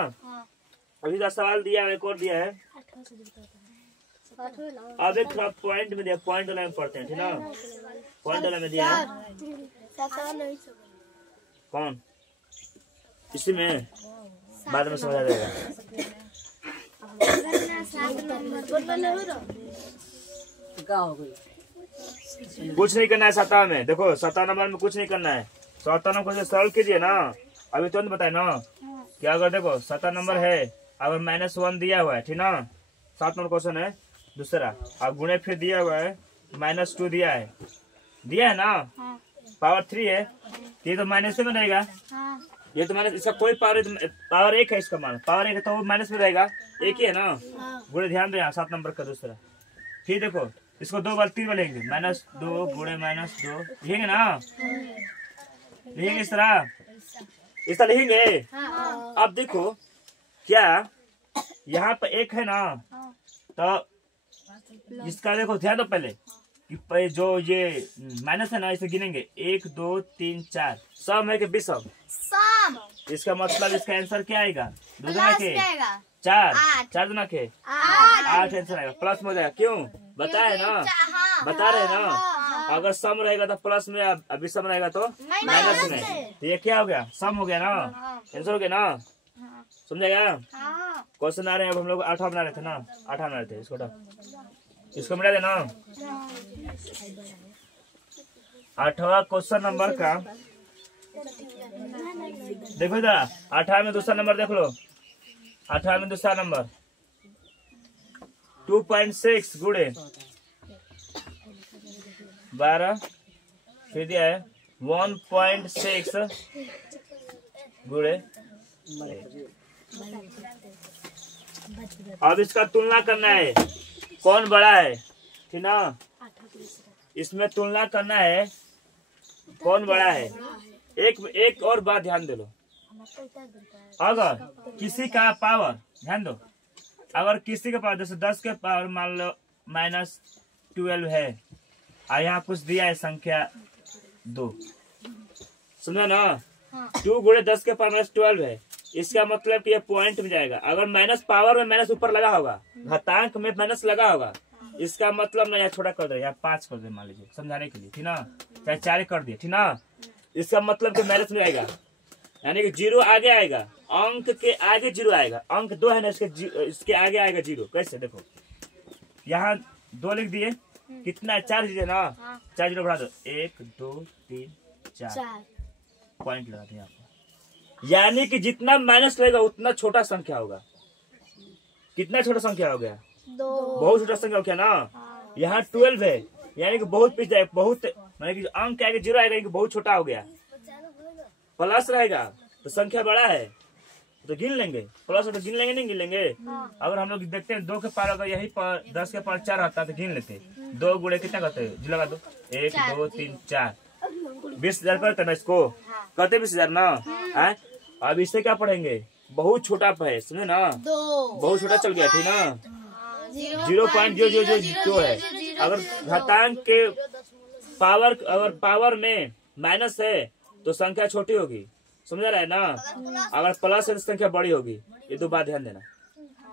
अभी का सवाल दिया, एक और दिया है। अब एक थोड़ा पॉइंट में दिया, पॉइंट वाला में पढ़ते हैं, ठीक ना। पॉइंट वाला में दिया है कौन, इसी में बाद में समझ आ जाएगा। कुछ नहीं करना है 7 में, देखो 7 नंबर में कुछ नहीं करना है। 7 नंबर को सॉल्व कीजिए ना, अभी तुरंत बताए ना क्या। अगर देखो 7 नंबर है, अगर -1 दिया हुआ है, ठीक ना, 7 नंबर क्वेश्चन है दूसरा। अब गुणे फिर दिया हुआ है -2 दिया है ना, पावर 3 है, ये तो माइनस में रहेगा। ये तो माइनस, इसका कोई पावर 1 है, इसका मान पावर 1 है तो वो माइनस में रहेगा, एक ही है ना। गुणे ध्यान दो यहाँ 7 नंबर का दूसरा। फिर देखो इसको 2 बार 3 बार लेंगे, -2 गुणे -2 लिखेंगे ना, लिखेंगे इस तरह लिखेंगे। अब देखो क्या यहाँ पर 1 है ना, तो इसका देखो ध्यान दो पहले कि जो ये माइनस है ना, इसे गिनेंगे 1 2 3 4 सम है कि विषम, इसका मतलब इसका आंसर क्या आएगा, 2 दुना के 4 4 दुना के 8 आंसर आएगा। प्लस में हो जाएगा, क्यों बताए ना, बता रहे ना। अगर सम रहेगा तो प्लस में, अभी सम रहेगा तो माइनस में, तो ये क्या हो गया, सम हो गया ना, आंसर हो गया ना, समझेगा। क्वेश्चन आ रहे हैं, अब हम लोग 8वां बना रहे थे ना, 8वां बना रहे थे, इसको मिला देना। 8वां क्वेश्चन नंबर का देखो इधर, 8वां में दूसरा नंबर देख लो। 8वां में दूसरा नंबर 2.6 गुणे 12, फिर दिया है 1.6 गुणे। अब इसका तुलना करना है, कौन बड़ा है, ठीक ना। इसमें तुलना करना है कौन बड़ा है। एक और बात ध्यान दे लो, अगर किसी का पावर, ध्यान दो, अगर किसी का पावर जैसे 10 के पावर मान लो -12 है, और यहाँ कुछ दिया है संख्या 2, समझो ना। 2 गुणे 10 के पावर -12 है, इसका मतलब कि ये पॉइंट में जाएगा। अगर माइनस पावर में माइनस ऊपर लगा होगा, घातांक में माइनस लगा होगा, इसका मतलब ना यहाँ छोटा कर दे, यहाँ 5 कर दे मान लीजिए समझाने के लिए, ठीक ना, चाहे 4 कर दिए, ठीक ना। इसका मतलब कि माइनस में आएगा, यानी कि 0 आगे आएगा, अंक के आगे 0 आएगा। अंक 2 है ना, इसके आगे आएगा 0। कैसे देखो, यहाँ 2 लिख दिए, कितना 4 चीजें ना, 4 0 बढ़ा दो, 1 2 3 4 पॉइंट लगा दिया आपको। यानी कि जितना माइनस रहेगा उतना छोटा संख्या होगा। कितना छोटा संख्या हो गया, 2, बहुत छोटा संख्या हो गया ना। यहाँ 12 है, यानी कि बहुत पीछे है, बहुत माने कि अंक के आगे 0 आएगा, कि बहुत छोटा हो गया। प्लस रहेगा तो संख्या बड़ा है तो गिन लेंगे, प्लस तो गिन लेंगे, नहीं गिन लेंगे। अगर हम लोग देखते हैं 2 के पावर अगर यही पर 10 के पावर 4 आता तो गिन लेते। 2 गुणे कितना करते हैं, जी लगा दो, 1 2 3 4 20,000 करते ना, इसको करते 20,000 ना है। अब इससे क्या पढ़ेंगे, बहुत छोटा है, समझे ना, बहुत छोटा चल गया, ठीक ना। 0.0002 है। अगर घातांक के पावर, अगर पावर में माइनस है तो संख्या छोटी होगी, समझ रहा है ना। अगर प्लस है तो संख्या बड़ी होगी। ये 2 बात ध्यान देना।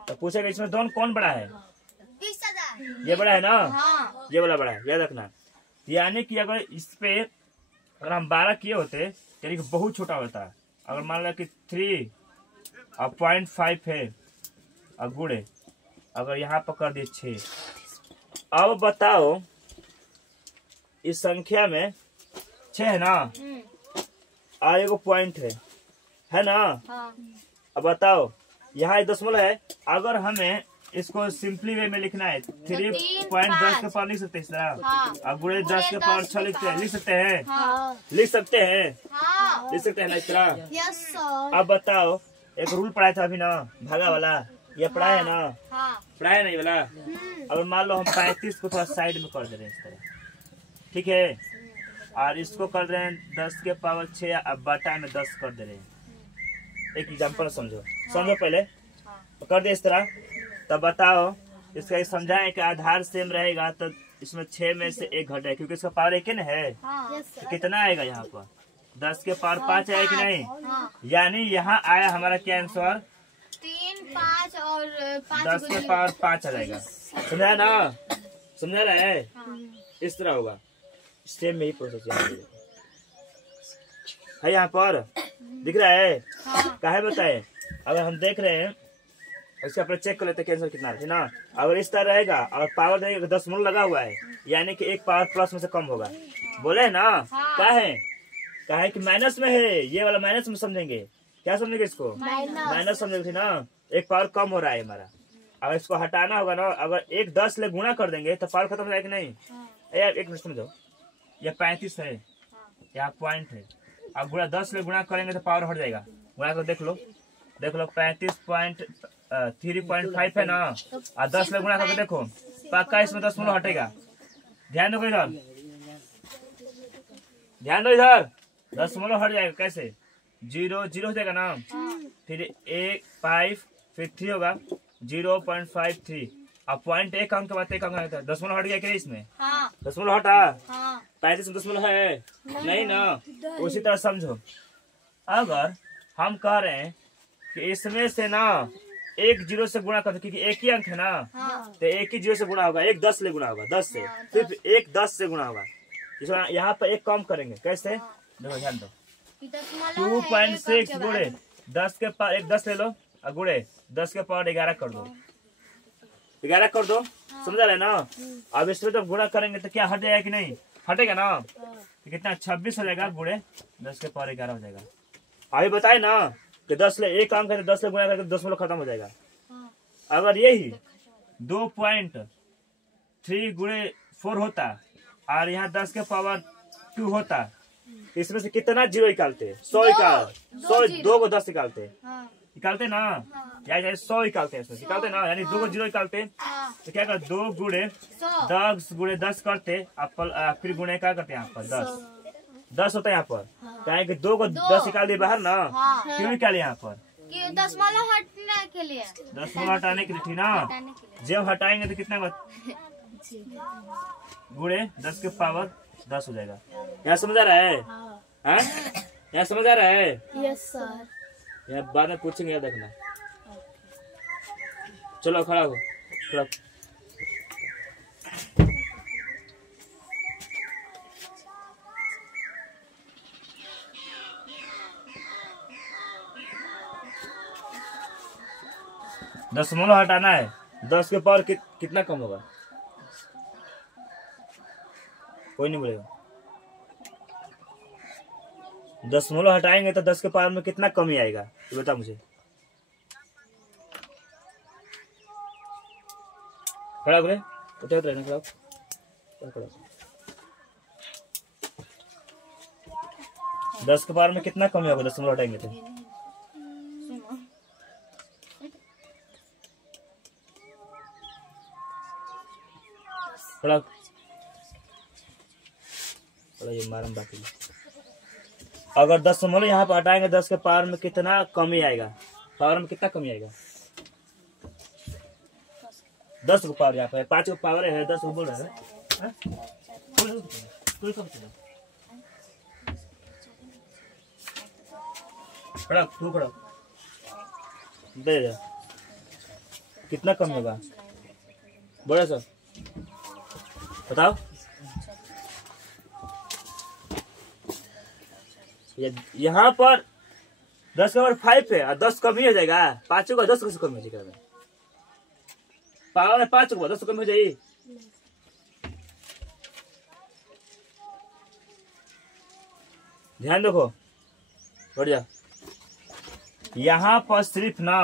तो पूछेगा इसमें दोनों कौन बड़ा है, ये बड़ा है ना, हाँ। ये वाला बड़ा है, याद रखना। यानी कि अगर इस पे अगर हम 12 किए होते यानी कि बहुत छोटा होता। अगर मान लो कि 3 और 0.5 है और गुड़े अगर यहाँ पर कर दिए 6। अब बताओ इस संख्या में 6 है ना और एगो पॉइंट है ना। हाँ। अब बताओ यहाँ 1 दशमलव है। अगर हमें इसको सिंपली वे में लिखना है 3.10 के पावर लिख सकते हैं इस तरह। हाँ। और गुणे 10 के पावर 6 लिखते हैं, लिख सकते हैं, हाँ। लिख सकते हैं, हाँ। लिख सकते हैं ना इस तरह। Yes sir. अब बताओ एक रूल पढ़ाया था अभी ना भागा वाला, ये पढ़ा है ना, हाँ। पढ़ा है ना ये वाला। अगर मान लो हम 35 को थोड़ा साइड में कर दे रहे हैं इस तरह, ठीक है, और इसको कर रहे हैं 10 के पावर 6 अब बटा में 10 कर दे रहे हैं। एक एग्जांपल समझो, समझो पहले कर दे इस तरह। तब बताओ इसका एक समझाएं कि आधार सेम रहेगा तो इसमें 6 में से 1 घटे क्योंकि इसका पावर 1 है हाँ। तो कितना आएगा यहाँ पर 10 के पावर 5 आएगा कि नहीं। हाँ। यानी यहाँ आया हमारा क्या आंसर 3, 5 और 5 10 के पावर 5 आ जाएगा। समझा ना, समझा रहा है। इस तरह होगा, सेम में ही प्रोसेस है यहाँ पर दिख रहा है। काहे बताए अगर हम देख रहे हैं इसके अपने चेक कर लेते हैं आंसर कितना है ना। अगर इस तरह रहेगा और पावर देंगे 10 मूल लगा हुआ है यानी कि 1 पावर प्लस में से कम होगा। बोले ना क्या है कि माइनस में है, ये वाला माइनस में समझेंगे। क्या समझेंगे इसको माइनस समझेंगे ना, 1 पावर कम हो रहा है हमारा। अगर इसको हटाना होगा ना, अगर 1 10 ले गुणा कर देंगे तो पावर खत्म हो जाएगा नहीं। यार एक मिनट समझो, ये 35 है, यहाँ पॉइंट है, अब गुणा 10 ले गुणा करेंगे तो पावर हट जाएगा। गुणा कर देख लो 35.3.5 है ना, और 10 ले गुणा करके देखो पक्का इसमें 10 मूल हटेगा। ध्यान दो इधर, ध्यान दो इधर, 10 मूल हट जाएगा। कैसे 0 0 हो जाएगा ना, फिर 1 5 फिर 3 होगा 0.53 अब पॉइंट 1 अंक के बाद 1 अंक 10 मूल हट गया क्या इसमें। 10 मूल हटा। 35 में 10 मूल है नहीं ना। उसी तरह समझो अगर हम कह रहे हैं कि इसमें से ना 1 0 से गुणा कर, क्योंकि एक ही अंक है ना तो 1 ही 0 से गुणा होगा। 1 10 ले गुणा होगा 10 से, सिर्फ 1 10 से गुणा होगा। यहाँ पर 1 कम करेंगे कैसे देखो ध्यान दो 2.6 गुणे 10 के पावर 1 10 ले लो और गुणे 10 के पावर 11 कर दो, 11 कर दो। समझा रहे ना। अब इसमें जब गुणा करेंगे तो क्या हट जाएगा कि नहीं, हटेगा ना। तो कितना 26 हो जाएगा गुणे 10 के पावर 11 हो जाएगा। अभी बताए ना कि 10 ले 1 अंक है तो 10 ले गुणा करके 10 में खत्म हो जाएगा। अगर यही 2.3 गुणे 4 होता और यहाँ 10 के पावर 2 होता, इसमें से कितना 0 निकालते 100 2 को 10 निकालते ना, या 100 निकालते हैं, निकालते ना, यानी 2 को 0 निकालते तो क्या करते 2 गुणे 10 गुणे 10 करते, फिर गुणे क्या करते यहाँ पर 10 होता है यहाँ पर। क्या कि 2 को 10 निकाल दिए बाहर ना, क्यों निकाले यहाँ पर 10 मूल हटने के लिए, 10 मूल हटाने के लिए थी ना। जब हटाएंगे तो कितना गुणे 10 के पावर 10 हो जाएगा। यहाँ समझ आ रहा है, यहाँ समझ आ रहा है। Yes sir. यहाँ बाद में पूछेंगे, याद रखना। चलो खड़ा हो, खड़ा। दशमलव हटाना है, 10 के पावर कितना कम होगा कोई नहीं बोलेगा। दशमलव हटाएंगे तो 10 के पावर में कितना कमी आएगा ये बता मुझे। खड़ा हो गए, उठे रहना, खड़ा खड़ा। 10 के पावर में कितना कमी होगा दशमलव हटाएंगे तो। खड़ा ये मारम बाकी। अगर 10 दशमलव यहाँ पर हटाएंगे 10 के पावर में कितना कमी आएगा, पावर में कितना कमी आएगा। 10 को पावर यहाँ पे 5 को पावर है 10 को बोल रहे हैं। खड़ा तू खड़ा दे कितना कम होगा बोले सर। बताओ। यहाँ पर 10 का पावर 5 है और 10 कम ही हो जाएगा। 5 का 10 कैसे कम हो जाएगा? पावर में 5 का 10 कम हो जाएगी। ध्यान देखो, बढ़िया। यहाँ पर सिर्फ ना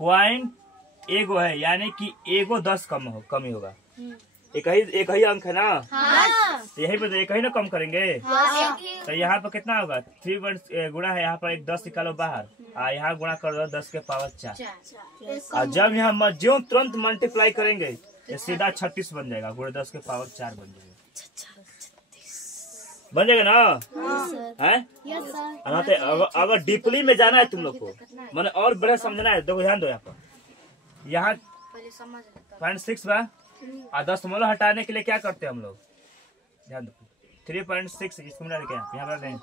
पॉइंट एगो है, यानी कि एगो 10 कम ही होगा। एक ही अंक है ना। तो यही पे एक ही ना कम करेंगे। तो यहाँ पर कितना होगा? 3 गुणा है, यहाँ पर एक 10 निकालो बाहर और यहाँ गुणा कर दो 10 के पावर 4। और जब यहाँ जो तुरंत मल्टीप्लाई करेंगे तो सीधा 36 बन जाएगा। गुणे 10 के पावर 4 बन जाएगा। बन जाएगा ना? है अगर डीपली में जाना है तुम लोग को, मैंने और बड़ा समझना है, देखो ध्यान दो। यहाँ पर यहाँ 0.6 बा और 10 मोलो हटाने के लिए क्या करते हैं हम लोग? ध्यान दो, 3.6 इसको मिला दें, यहाँ पर दें।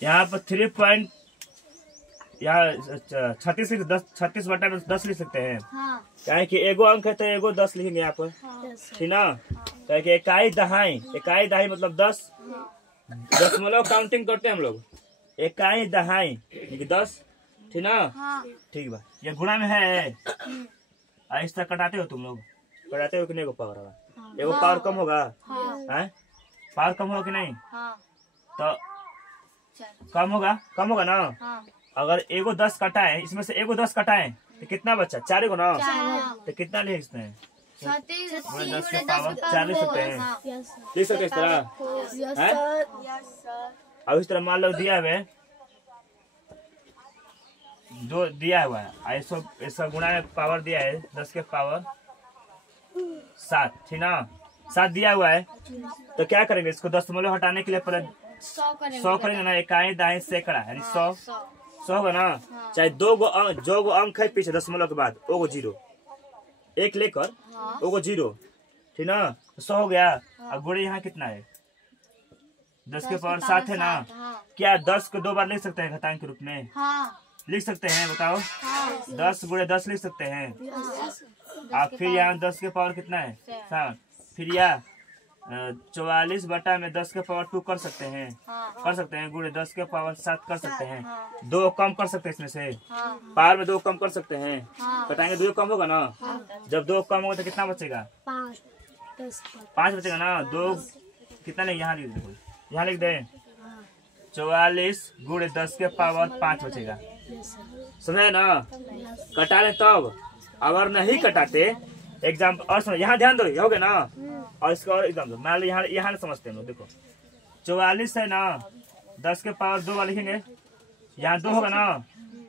यहाँ पर 3. यहाँ 36 बटा 10 लिख सकते हैं। क्या कि एगो अंक है तो एगो 10 लिखेंगे यहाँ पर, ठीक ना? क्या कि इकाई दहाई मतलब 10 दशमलव काउंटिंग करते हैं हम लोग। इकाई दहाई 10, ठीक ना? ठीक बा। ये गुणा में है, इस तरह कटाते हो तुम लोग? कटाते हो कि नहीं? एगो पावर होगा, एगो पावर कम होगा। पावर कम होगा कि नहीं? तो कम होगा ना। अगर एगो 10 कटाए, इसमें से एगो 10 कटाए तो कितना बचा? 4 को ना। तो कितना लिख सकते हैं? 10 के पावर 4 लिख सकते हैं। लिख सकते इस तरह है। अब इस तरह मान लो दिया हुआ है, जो दिया हुआ है इसका गुणा में पावर दिया है 10 के पावर 7, ठीक ना? 7 दिया हुआ है। तो क्या करेंगे? इसको दशमलव हटाने के लिए पहले 100 करेंगे ना। इकाई दहाई सैकड़ा यानी 100 होगा ना। चाहे जो गो अंक है पीछे दशमलव के बाद, वो 0 एक लेकर वो 0, ठीक ना? 100 हो गया। अब गुणे यहाँ कितना है? 10 के पावर 7 है ना। क्या 10 को 2 बार लिख सकते हैं घातांक के रूप में? लिख सकते हैं, बताओ। 10 गुणे 10 लिख सकते हैं। आप फिर यहाँ 10 के पावर कितना है? 7। फिर यहाँ 44 बटा में 10 के पावर 2 कर सकते हैं। गुणे 10 के पावर 7 कर सकते हैं। 2 कम कर सकते हैं इसमें से। पावर में 2 कम कर सकते हैं। बताएंगे 2 कम होगा ना। जब 2 कम होगा तो कितना बचेगा? 5 बचेगा ना। 2 कितना नहीं, यहाँ लिख दो, यहाँ लिख दे। 44 गुणे 10 के पावर 5 बचेगा। समझे ना? कटा ले तब। अगर नहीं कटाते, एग्जाम्पल और समझ, यहाँ ध्यान दो, हो गया ना? और इसका और एग्जाम्पल मान लो, यहाँ समझते हैं लोग। देखो 44 है ना, 10 के पावर 2 वाले लिखेंगे। यहाँ 2 होगा ना।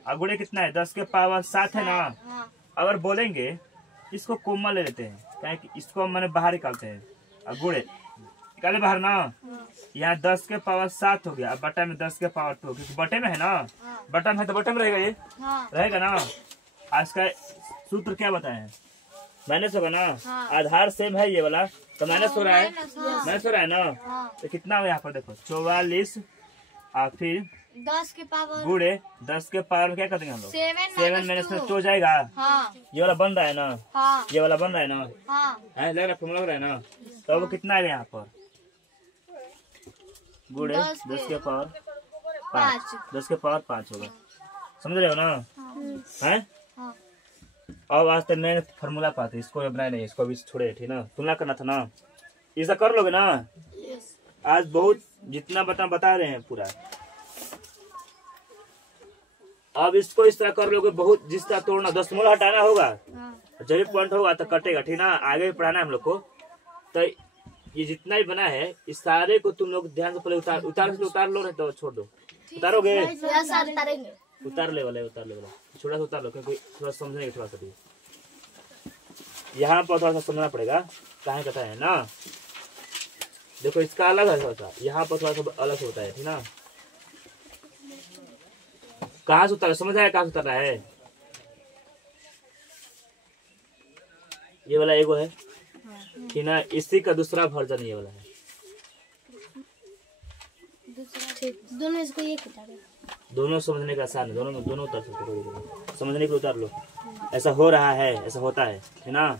और गुणे कितना है? 10 के पावर 7 है ना। अगर बोलेंगे इसको कोमल ले लेते हैं, क्या कि इसको मैंने बाहर निकालते हैं और गुणे निकाले बाहर ना। यहाँ 10 के पावर 7 हो गया। अब बटा में 10 के पावर 2, क्योंकि बटे में है ना। बटा में है तो बटे में रहेगा, ये रहेगा ना। आज का सूत्र क्या बताए? माइनस होगा ना। आधार सेम है ये वाला, तो माइनस हो रहा है ना। तो कितना हो यहाँ पर? देखो 44 और फिर 10 के पावर गुणे 10 के पावर क्या कर देंगे हम लोग? 7 माइनस में 2 हो जाएगा। ये वाला बन रहा है ना। ये वाला बन रहा है ना। लग रहा है, फॉर्मूला हो रहा है ना। तो वो कितना है यहाँ पर? गुणे 10 के पावर 5, 10 के पावर 5 होगा। समझ रहे हो ना? है अब आज तक मैंने फॉर्मूला पाते, इसको बनाया नहीं, इसको भी छोड़े, ठीक ना? तुलना करना था ना, ऐसा कर लोगे ना। आज बहुत जितना बता रहे हैं पूरा। अब इसको इस तरह कर लोगे, बहुत जिस तरह तोड़ना, दशमलव हटाना होगा। जब भी पॉइंट होगा तो कटेगा, ठीक ना? आगे भी पढ़ाना है हम लोग को। तो ये जितना भी बना है, इस सारे को तुम लोग ध्यान से पहले उतार लो, नहीं तो छोड़ दो। उतारोगे? उतार ले वाला, थोड़ा सा उतार लो, क्योंकि थोड़ा समझने थोड़ा सा भी यहाँ पर थोड़ा सा समझना पड़ेगा। कहाँ कहता है ना, देखो इसका अलग है थोड़ा सा, यहाँ पर थोड़ा सा अलग होता है, ठीक ना? कहाँ से उतार, समझ आया कहाँ से उतारना है? ये वाला एगो है, ठीक ना? इसी का दूसरा वर्जन ये वाला है। दोनों इसको ये किताब, दोनों समझने का आसान है। दोनों उतार सकते हो, समझने के लिए उतार लो। ऐसा हो रहा है, ऐसा होता है ना।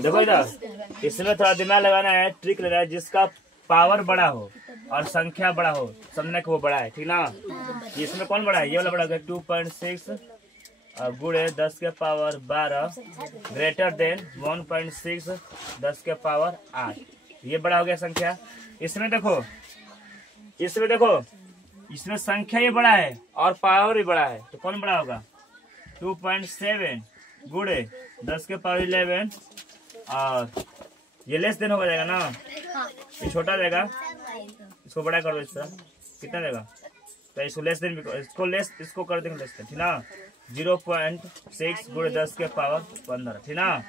देखो इधर, इसमें थोड़ा दिमाग लगाना है, ट्रिक लगाना है, जिसका पावर बड़ा हो और संख्या बड़ा हो, समझने को वो बड़ा है, ठीक ना। इसमें कौन बड़ा है? ये वाला बड़ा है 2.6 गुणे 10 के पावर 12 ग्रेटर देन 1.6 10 के पावर 8, ये बड़ा हो गया संख्या। इसमें देखो, इसमें संख्या ये बड़ा है और पावर भी बड़ा है, तो कौन बड़ा होगा? 2.7 गुणे 10 के पावर 11 और ये लेस देन हो जाएगा ना, ये छोटा जाएगा, इसको बड़ा कर दो। इसका कितना देगा? तो इसको लेस देन, इसको कर देंगे लेस देन, ठीक ना। 0.6 गुणे 10 के पावर 15, ठीक ना।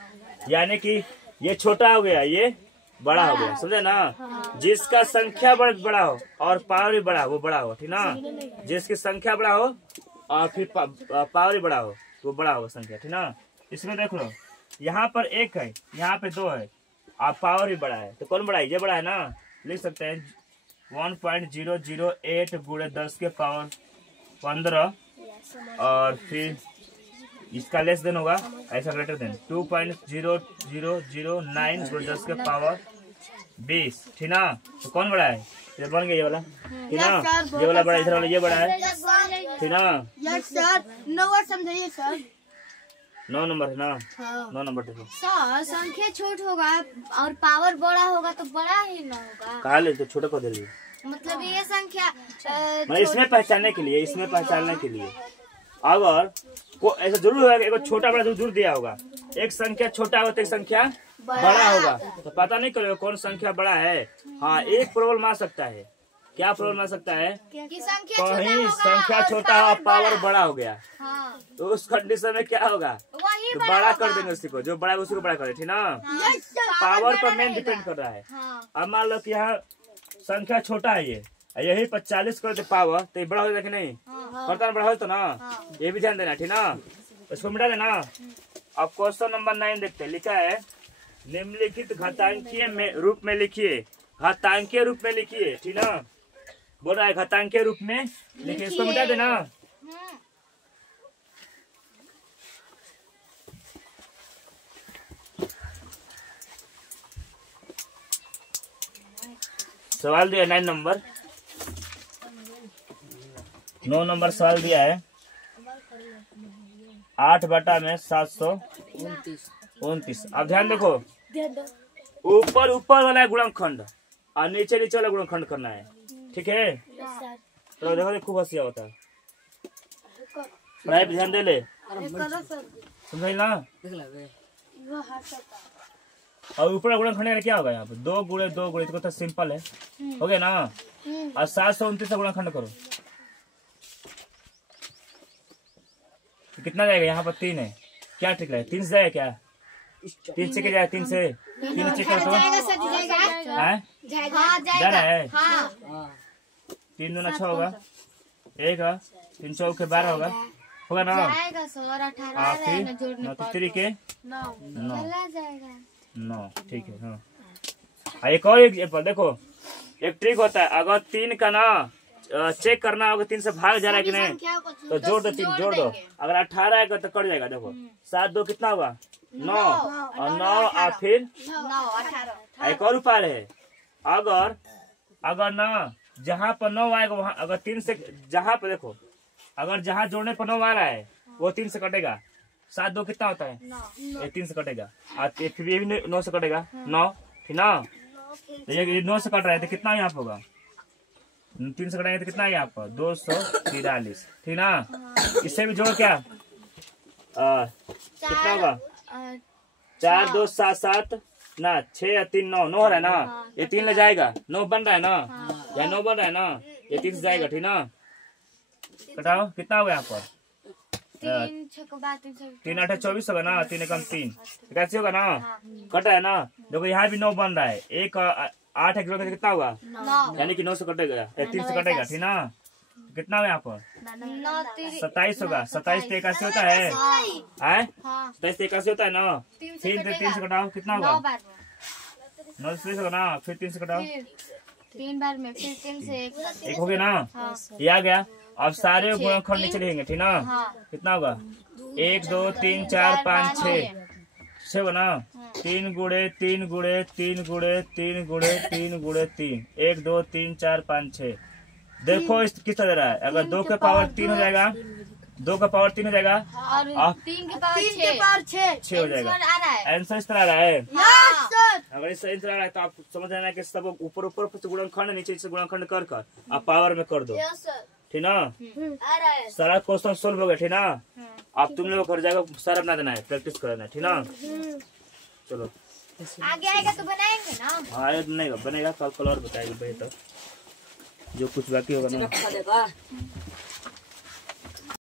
यानी कि ये छोटा हो गया, ये बड़ा हो गया, समझे ना। जिसका संख्या बड़ा हो और पावर भी बड़ा हो, वो बड़ा होगा, ठीक ना। जिसकी संख्या बड़ा हो और फिर पावर भी बड़ा हो, तो बड़ा होगा संख्या, ठीक ना। इसमें देख लो, यहाँ पर 1 है, यहाँ पे 2 है और पावर भी बड़ा है, तो कौन बड़ा है? ये बड़ा है ना। लिख सकते हैं 1.008 गुणे 10 के पावर 15 और फिर इसका लेस देन होगा, ऐसा ग्रेटर देन 2.0009 गुणे 10 के पावर 20, ठीक ना। तो कौन बड़ा है? ये बन गया ये वाला, ठीक ना। ये वाला बड़ा, इधर वाला ये बड़ा है, ठीक ना। समझाइए सर, 9 नंबर है ना। 9 नंबर देखो सर, संख्या छोट होगा और पावर बड़ा होगा तो बड़ा ही ना होगा। कहा ले तो छोटा कर दे, मतलब ये संख्या मतलब इसमें पहचानने के लिए, अगर को ऐसा जरूर होगा कि एक छोटा बड़ा जरूर दिया होगा, एक संख्या छोटा होगा तो एक संख्या बड़ा होगा, तो पता नहीं करेगा कौन संख्या बड़ा है। हाँ, एक प्रॉब्लम आ सकता है। क्या प्रॉब्लम आ सकता है? कि कहीं संख्या छोटा और पावर बड़ा हो गया, तो उस कंडीशन में क्या होगा? तो बड़ा कर देंगे उसी को, जो बड़ा है उसी को बड़ा करे, ठीक ना। पावर पर मेन डिपेंड कर रहा है। अब मान लो कि यहाँ संख्या छोटा है, ये यही 40 कर दे पावर, तो ये बड़ा हो जाएगा कि नहीं? बर्तन बड़ा हो तो ना, ये भी ध्यान देना, ठीक ना। इसको मिटा देना। अब क्वेश्चन नंबर 9 देखते हैं। लिखा है निम्नलिखित घातांकीय रूप में लिखिए, घातांकीय रूप में लिखिए, ठीक ना। बोल रहा है घातांकीय रूप में लिखिए, इसको मिटा देना। सवाल दिया 9 नंबर, 9 नंबर सवाल दिया है। 8 बटा में 729। अब ध्यान देखो, ऊपर वाला है गुणनखंड और नीचे वाला गुणनखंड करना है, ठीक है। तो देखो खूब हंसिया होता है, पढ़ाई पे ध्यान दे ले, समझ ना। और ऊपर गुणनखंड क्या होगा? यहाँ पे 2 गुणे 2 गुणे, तो सिंपल है, हो गया ना। और 729 का गुणनखंड करो, तो कितना जाएगा? यहाँ पर 3 है, क्या ठीक है? 3 से जाएगा क्या? 3 से क्या जाएगा? 3 से 3 चेक करो तो जा रहा है। 3 दूना 6 होगा, 1 3 चौके 12 होगा ना। फिर 3 के 9, ठीक है। हाँ, एक और एग्जाम्पल देखो, एक ट्रिक होता है। अगर 3 का ना चेक करना होगा 3 से भाग जा रहा है कि नहीं, तो जोड़ दो, 3 जोड़ दो। अगर 18 है तो कट जाएगा। देखो 7 2 कितना होगा? 9 और 9 और फिर 18। एक और उपाय है, अगर ना जहाँ पर 9 आएगा वहाँ, अगर 3 से जहाँ पर देखो, अगर जहाँ जोड़ने पर 9 आ रहा है वो 3 से कटेगा। 7 2 कितना होता है? ये 3 से कटेगा, फिर ये भी 9 से कटेगा, 9, ठीक ना। तो ये 9 से कट रहा है तो कितना यहाँ पर होगा? 3 से कटाएंगे तो कितना है यहाँ पर? 243, ठीक ना। इससे भी जोड़ क्या कितना होगा? 4 2 7 7 ना, 6 और 3 9, 9 हो रहा है ना। ये 3 ले जाएगा, 9 बन रहा है ना, या 9 बन रहा है ना, ये 3 से जाएगा, ठीक ना। कटाओ, कितना होगा यहाँ पर? 3 6 बाद 3 8 24 होगा ना, 3 एकम 3 कैसे होगा ना, कटा है ना। देखो यहाँ भी 9 बन रहा है, एक 8 एक कितना हुआ, 9 यानी कि 9 से कटेगा, 3 से कटेगा, ठीक ना। कितना है यहाँ पर 27 होगा। 27 से 81 होता है, 27 से 81 होता है ना। फिर 3 से कटाओ कितना होगा, 9 से होगा ना, फिर 3 से कटाओ 3 बार में, फिर 3 से 1 हो गया ना, ये आ गया। अब सारे गुणनखंड नीचे लिखेंगे, ठीक ना। कितना होगा 1 2 3 4 5 6 होगा ना। 3 गुणे 3 गुणे 3 गुणे 3 गुणे 3 गुणे 3 1 2 3 4 5 6। देखो इस किस तरह रहा है, अगर 2 के पावर 3 हो जाएगा, 2 का पावर 3 हो जाएगा और 3 के पावर 6 हो जाएगा। आंसर इस तरह आ रहा है। अगर इस तरह आ रहा है तो आप समझ रहे हैं कि सब ऊपर ऊपर से गुणनखंड, नीचे से गुणनखंड कर कर आप पावर में कर दो, ठीक ना। सारा क्वेश्चन सोल्व हो गया, ठीक ना। आप तुम लोग घर जाकर सारा बना देना है, प्रैक्टिस करना है, ठीक ना। चलो आगे आएगा तो बनाएंगे ना। हाँ नहीं बनेगा, कल और बताएंगे बेहतर जो कुछ बाकी होगा ना।